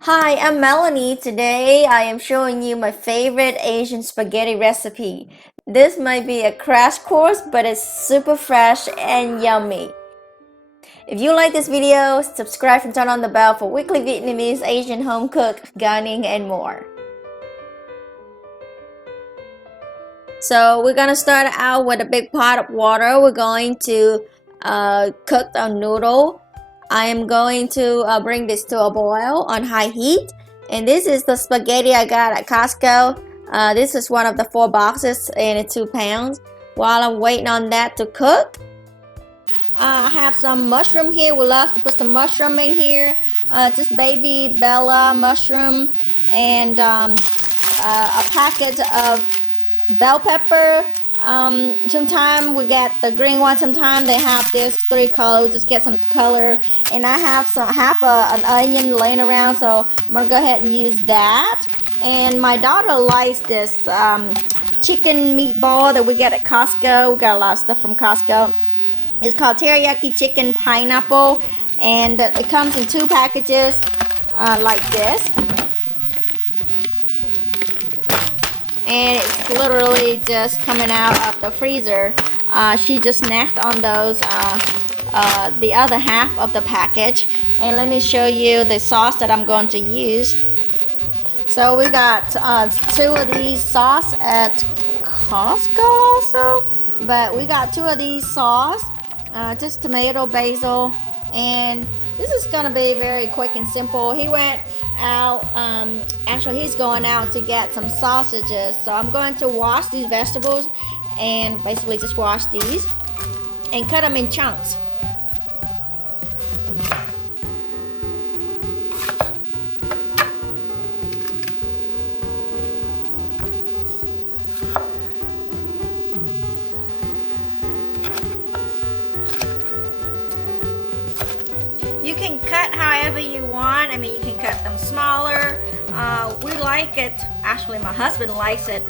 Hi, I'm Melanie. Today I am showing you my favorite Asian spaghetti recipe. This might be a crash course, but it's super fresh and yummy. If you like this video, subscribe and turn on the bell for weekly Vietnamese, Asian home cook, gardening, and more. So we're gonna start out with a big pot of water. We're going to cook our noodle. I am going to bring this to a boil on high heat. And this is the spaghetti I got at Costco. This is one of the 4 boxes and it's 2 pounds. While I'm waiting on that to cook, I have some mushroom here. We love to put some mushroom in here. Just baby Bella mushroom and a packet of bell pepper. Sometimes we get the green one. Sometimes they have this 3 colors. Just get some color. And I have an onion laying around, so I'm gonna go ahead and use that. And my daughter likes this chicken meatball that we get at Costco. We got a lot of stuff from Costco. It's called teriyaki chicken pineapple, and it comes in 2 packages like this. And it's literally just coming out of the freezer. She just snacked on those, the other half of the package. And let me show you the sauce that I'm going to use. So we got 2 of these sauce at Costco also, but we got 2 of these sauce, just tomato, basil, and this is gonna be very quick and simple. He went out, actually he's going out to get some sausages, so I'm going to wash these vegetables and basically just wash these and cut them in chunks. You can cut however you want. I mean, you can cut them smaller. We like it, actually my husband likes it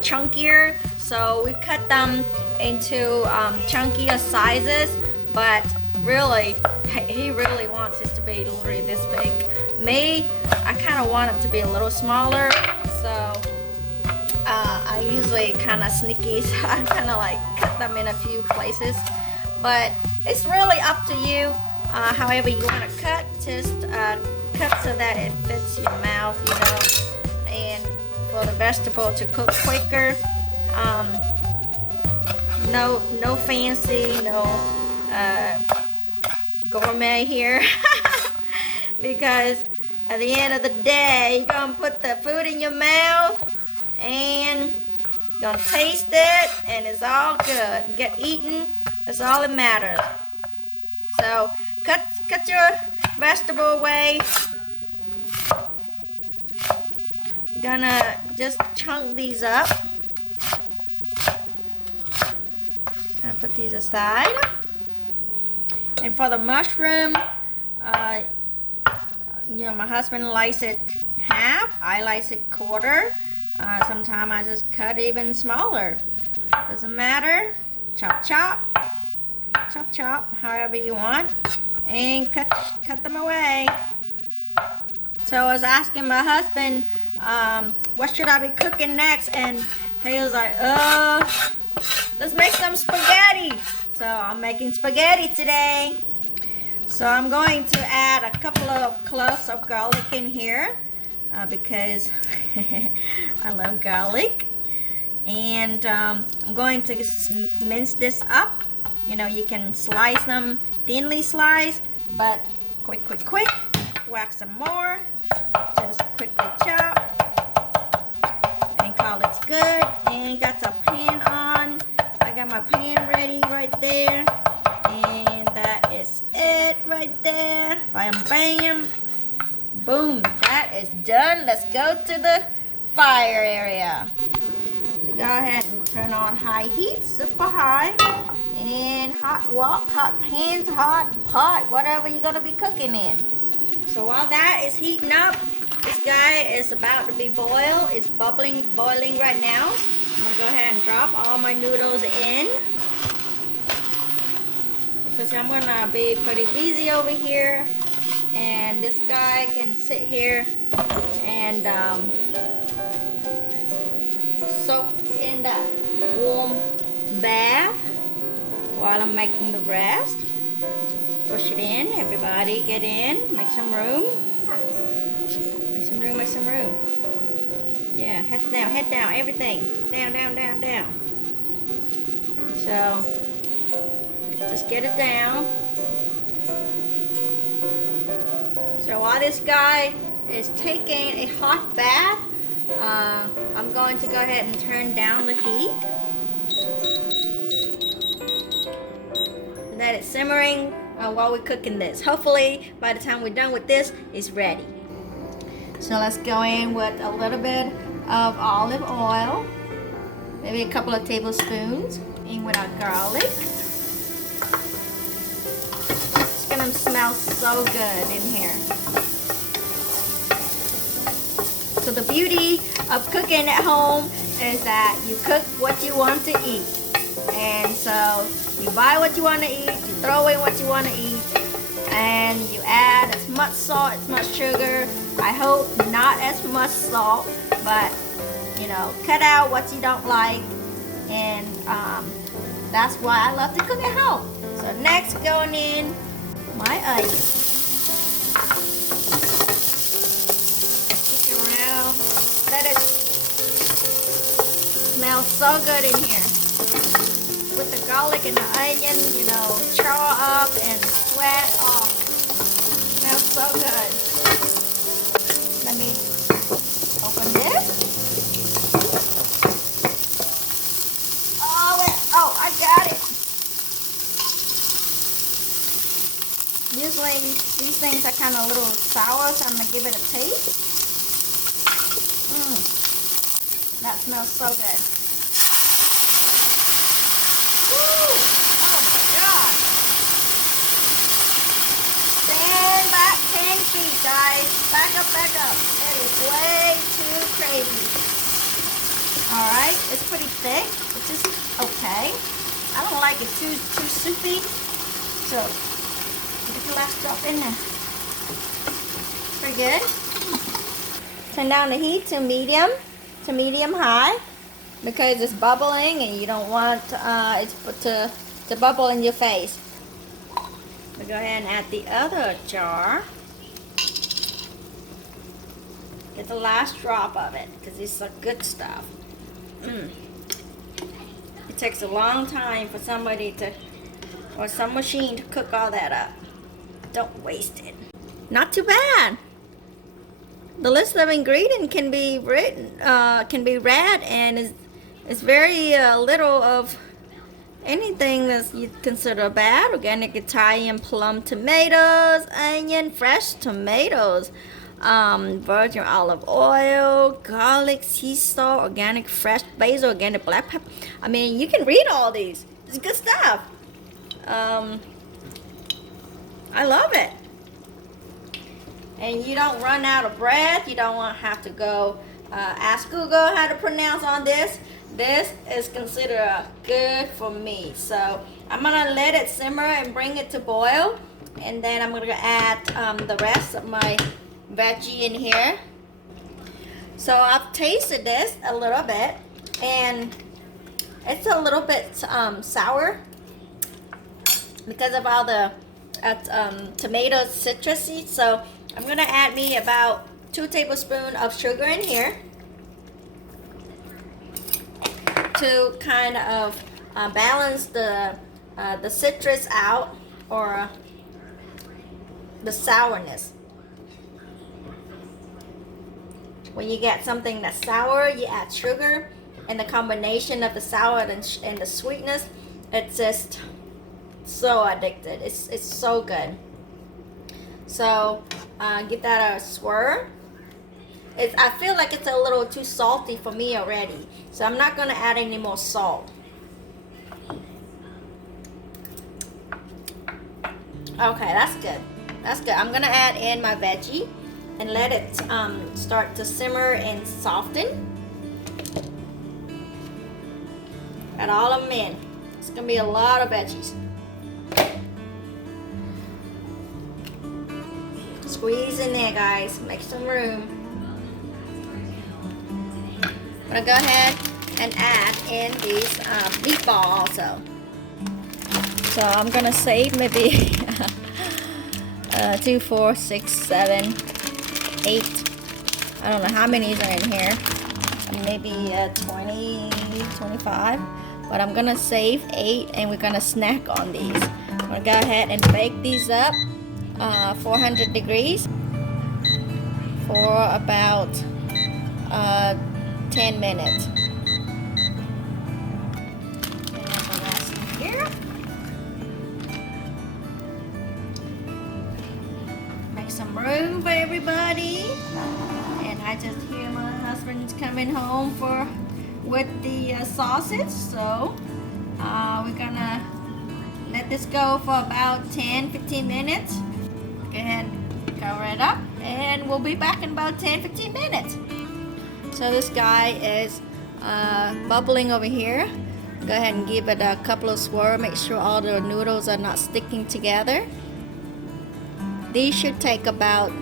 chunkier, so we cut them into chunkier sizes, but really, he really wants this to be literally this big. Me, I kind of want it to be a little smaller, so I usually kind of sneaky, so I kind of like cut them in a few places, but it's really up to you. However you want to cut, just cut so that it fits your mouth, you know, and for the vegetable to cook quicker. No fancy, no gourmet here, because at the end of the day, you're gonna put the food in your mouth and you're gonna taste it, and it's all good. Get eaten, that's all that matters. So cut your vegetable away. Gonna just chunk these up. Gonna put these aside. And for the mushroom, you know, my husband likes it half. I like it quarter. Sometimes I just cut even smaller. Doesn't matter. Chop, chop. Chop, chop, however you want, and cut them away. So I was asking my husband, what should I be cooking next, and he was like, let's make some spaghetti. So I'm making spaghetti today. So I'm going to add a couple of cloves of garlic in here, because I love garlic. And I'm going to mince this up. You know, you can slice them thinly sliced, but quick, whack some more. Just quickly chop and call it's good. And got the pan on. I got my pan ready right there, and that is it right there. Bam, bam, boom. That is done. Let's go to the fire area. So go ahead and turn on high heat, super high. And hot wok, hot pans, hot pot, whatever you're gonna be cooking in. So while that is heating up, this guy is about to be boiled. It's boiling right now. I'm gonna go ahead and drop all my noodles in, because I'm gonna be pretty busy over here And this guy can sit here and soak in that warm bath while I'm making the rest. Push it in, everybody get in, make some room. Make some room, make some room. Yeah, head down, everything. Down, down, down, down. So, just get it down. So while this guy is taking a hot bath, I'm going to go ahead and turn down the heat. Let it simmering while we're cooking this. Hopefully, by the time we're done with this, it's ready. So let's go in with a little bit of olive oil, maybe a couple of tablespoons. In with our garlic. It's gonna smell so good in here. So the beauty of cooking at home is that you cook what you want to eat. And so you buy what you want to eat, you throw away what you want to eat, and you add as much salt, as much sugar. I hope not as much salt, but you know, cut out what you don't like. And that's why I love to cook at home. So next, going in my onions. Cook around. Let it smell so good in here. With the garlic and the onion, you know, char up and sweat. Oh, smells so good. Let me open this. Oh, I got it. Usually these things are kind of a little sour, so I'm going to give it a taste. That smells so good. Woo! Oh my God. Stand back 10 feet, guys. Back up, back up. That is way too crazy. Alright, it's pretty thick, which is okay. I don't like it too soupy. So, get the last drop in there. Pretty good. Turn down the heat to medium high, because it's bubbling and you don't want it to bubble in your face. So go ahead and add the other jar. Get the last drop of it, because it's the good stuff. It takes a long time for somebody to, or some machine to cook all that up. Don't waste it. Not too bad. The list of ingredients can be read, and it's very little of anything that you consider bad. Organic Italian plum tomatoes, onion, fresh tomatoes, virgin olive oil, garlic, sea salt, organic fresh basil, organic black pepper. I mean, you can read all these. It's good stuff. I love it. And you don't run out of breath. You don't want to have to go ask Google how to pronounce on this. This is considered good for me. So I'm gonna let it simmer and bring it to boil, and then I'm gonna add the rest of my veggie in here. So I've tasted this a little bit, and it's a little bit sour because of all the tomato citrusy. So I'm gonna add me about 2 tablespoons of sugar in here to kind of balance the citrus out, or the sourness. When you get something that's sour, you add sugar, and the combination of the sour and the sweetness, it's just so addicted. It's so good. So give that a swirl. I feel like it's a little too salty for me already, so I'm not going to add any more salt. Okay, that's good. That's good. I'm going to add in my veggie and let it start to simmer and soften. Add all of them in. It's going to be a lot of veggies. Squeeze in there, guys. Make some room. I'm gonna go ahead and add in these meatball also. So I'm gonna save maybe 2, 4, 6, 7, 8. I don't know how many are in here. Maybe 20, 25. But I'm gonna save 8 and we're gonna snack on these. I'm gonna go ahead and bake these up 400 degrees for about 10 minutes. And the rest in here. Make some room for everybody. And I just hear my husband's coming home with the sausage. So we're gonna let this go for about 10-15 minutes. Go ahead and cover it up and we'll be back in about 10-15 minutes. So this guy is bubbling over here. Go ahead and give it a couple of swirls. Make sure all the noodles are not sticking together. These should take about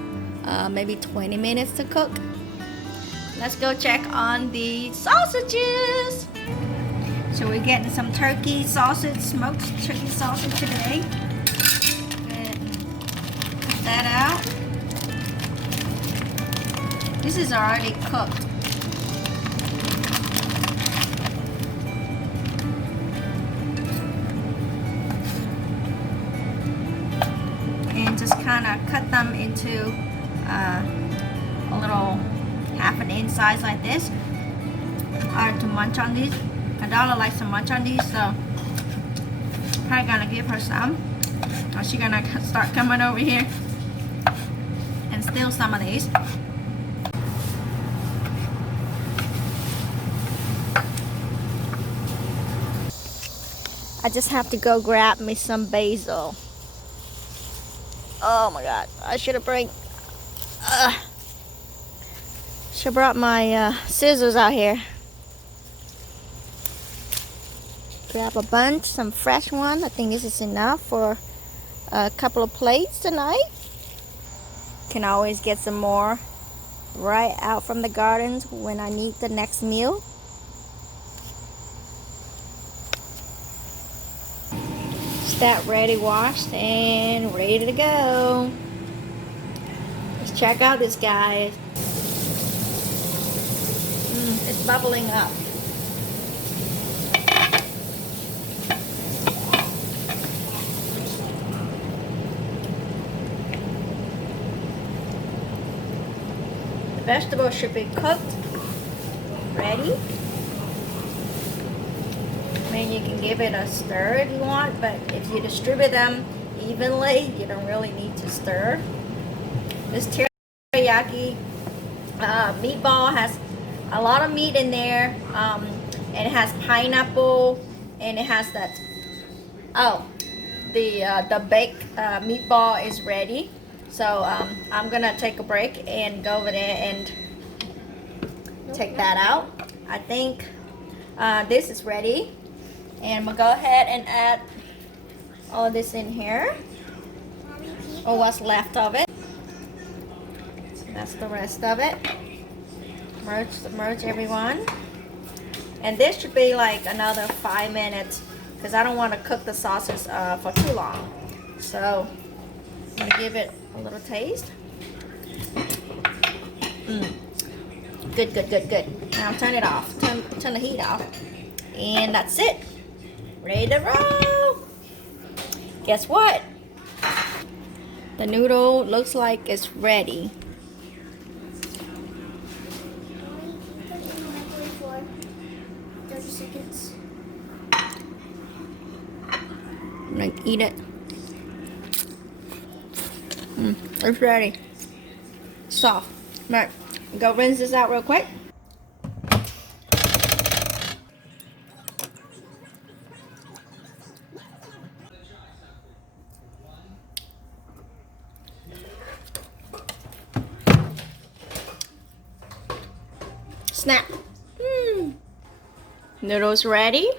maybe 20 minutes to cook. Let's go check on the sausages. So we're getting some turkey sausage, smoked turkey sausage today. Go ahead and cut that out. This is already cooked. And just kind of cut them into a little half an inch size like this. To munch on these. Adala likes to munch on these, so probably gonna give her some. Or she's gonna start coming over here and steal some of these. I just have to go grab me some basil. Oh my god, I should have brought my scissors out here. Grab a bunch, some fresh one. I think this is enough for a couple of plates tonight. Can always get some more right out from the gardens when I need the next meal. That ready washed and ready to go. Let's check out this guy. It's bubbling up. The vegetables should be cooked, ready. I mean, you can give it a stir if you want, but if you distribute them evenly, you don't really need to stir. This teriyaki meatball has a lot of meat in there, and it has pineapple, and it has that. Oh, the baked meatball is ready. So I'm gonna take a break and go over there and take that out. I think this is ready. And I'm gonna go ahead and add all this in here, or what's left of it. That's the rest of it. Merge everyone. And this should be like another 5 minutes because I don't want to cook the sauces for too long. So I'm gonna give it a little taste. Good, good, good, good. Now turn it off. Turn the heat off. And that's it. Ready to roll. Guess what? The noodle looks like it's ready. I'm gonna eat it. It's ready. Soft. Alright, go rinse this out real quick. Snap. Noodles ready.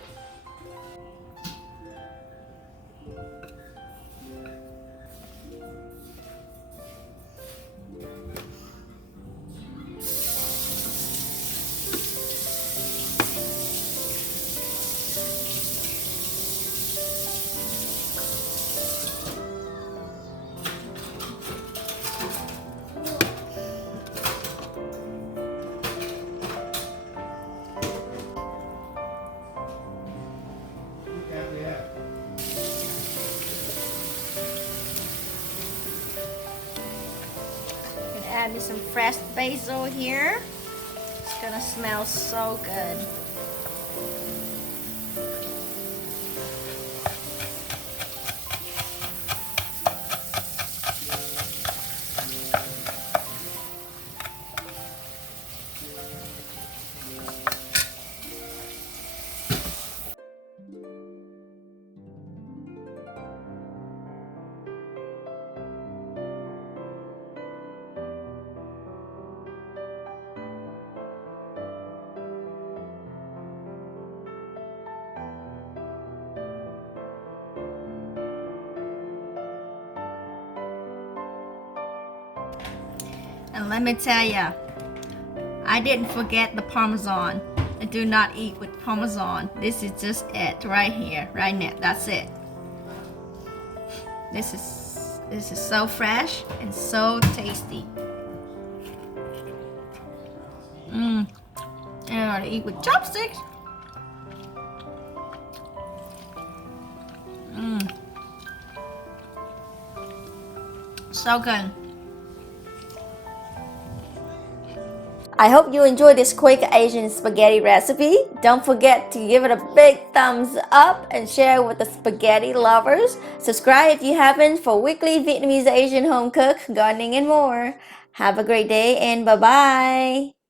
adding some fresh basil here. It's gonna smell so good. And let me tell you, I didn't forget the Parmesan. I do not eat with Parmesan. This is just it right here, right now. That's it. This is so fresh and so tasty. And I ought to eat with chopsticks. So good. I hope you enjoyed this quick Asian spaghetti recipe. Don't forget to give it a big thumbs up and share with the spaghetti lovers. Subscribe if you haven't for weekly Vietnamese Asian home cook, gardening, and more. Have a great day and bye-bye.